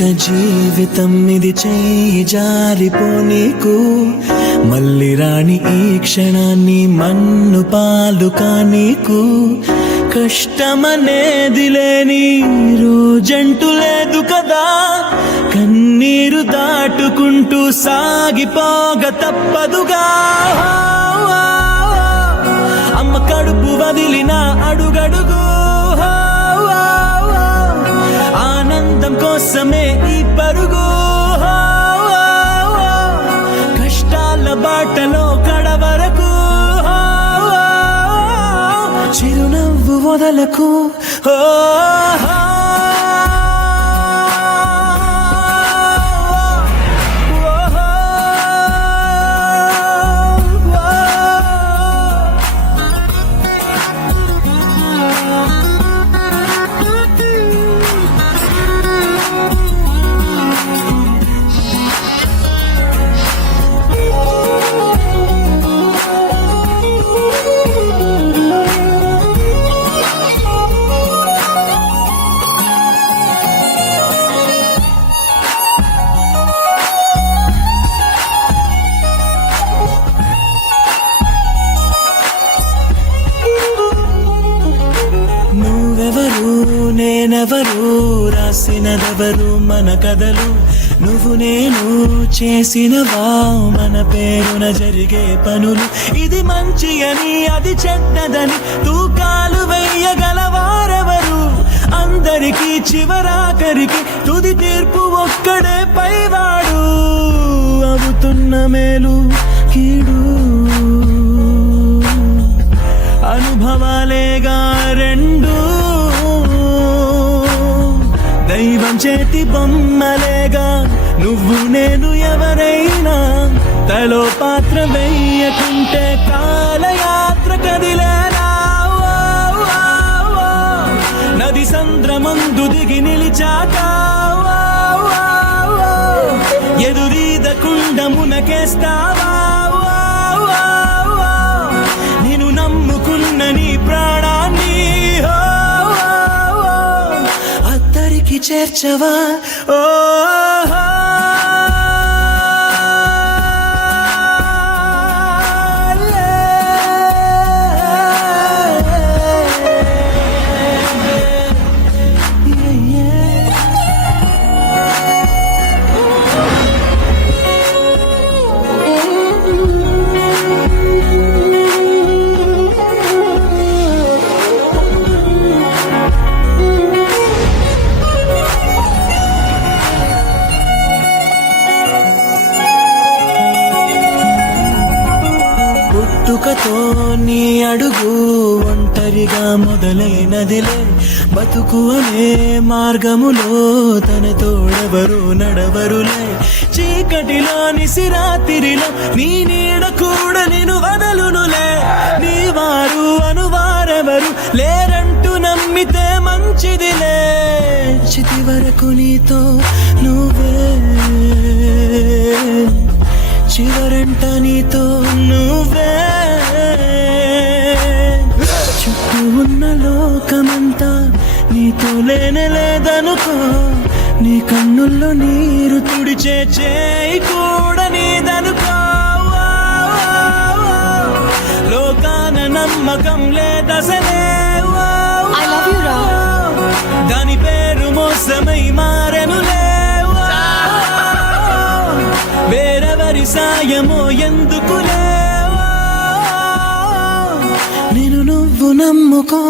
ఒక జీవితం ఇది చేయి జారిపోనీకు మళ్ళీ రాణి ఈ క్షణాన్ని మన్ను పాలుకా నీకు కష్టమనేది లేని రోజంటూ లేదు కదా కన్నీరు దాటుకుంటూ సాగిపోగ తప్పదుగా అమ్మ కడుపు వదిలిన అడుగడుగు ఆనందం కోసమే ఈ పరుగు కష్టాల బాటలో కడవరకు చిరునవ్వు వదలకు నేనెవరు రాసినదెవరు మన కథలు నువ్వు నేను చేసినవా మన పేరున జరిగే పనులు ఇది మంచి అని అది చెడ్డదని తూకాలు వెయ్యగలవారెవరు అందరికీ చివరాఖరికి తుది తీర్పు ఒక్కడే పైవాడు అవుతున్న మేలు కీడు అనుభవాలేగా రెండు దైవం చేతి బొమ్మలేగా నువ్వు నేను ఎవరైనా తలో పాత్ర వెయ్యకుంటే కాలయాత్ర కదిలేనా నది సంద్రమందు దిగి నిలిచాక ఎదురీదకుండ మునకేస్తావా నేను నమ్ముకున్న నీ ప్రాణాన్ని చేర్చవా ఓ పుట్టుకతో నీ అడుగు ఒంటరిగా మొదలైనదిలే బతుకు అనే మార్గములో తన తోడెవరు నడవరులే చీకటిలో నిసిరాతిరిలో నీ నీడ కూడా నిన్ను వదలునులే నీ వారు అనువారెవరు లేరంటూ నమ్మితే మంచిదిలే చితి వరకు నీతో నువ్వే చివరంట నీతో నువ్వే చుట్టూ ఉన్న లోకమంతా నీతో లేదనుకో నీ కన్నుల్లో నీరు తుడిచే చేయి కూడా నీదనుకో లోకాన నమ్మకం లేదసలే దాని పేరు మోసమై మారెనులే వేరెవరి సాయమో ఎందుకులే నేను నువ్వు నమ్ముకో